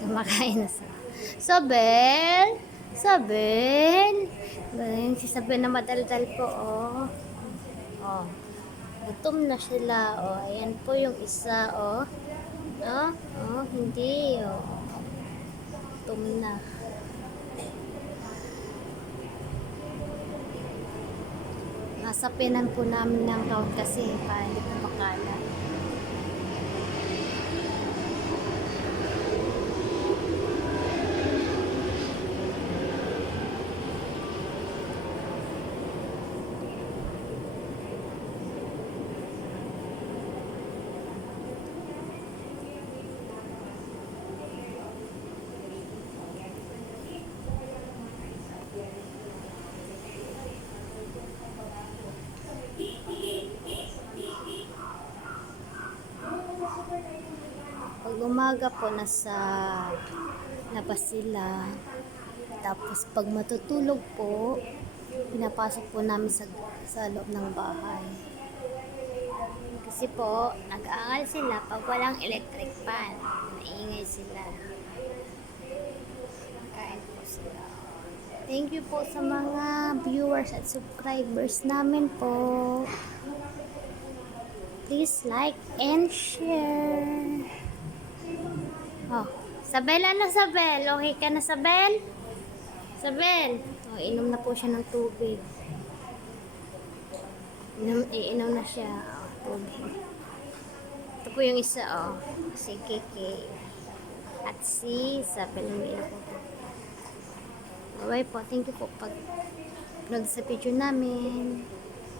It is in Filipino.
Kumakain na siya. Sabel! Sabel! Galing si Sabel na madaldal po, oh. Oh. Gutom na sila, oh. Ayan po yung isa, oh. Oh, oh, hindi, oh. Gutom na. Nasapinan po namin ng round kasi para hindi po makalat. Pag umaga po nasa labas sila, tapos pag matutulog po pinapasok po namin sa loob ng bahay kasi po nag-aangal sila pag walang electric fan, naingay sila, kain po sila. Thank you po sa mga viewers at subscribers namin po. Please like and share. Oh, Sabel, ano Sabel? Okay ka na Sabel? Sabel! Oh, inom na po siya ng tubig. Iinom na siya. Oh, tubig. Ito po yung isa, oh. Si Kiki. At si Sabel. Umiinom po. Bye po. Thank you po pag nag sa video namin.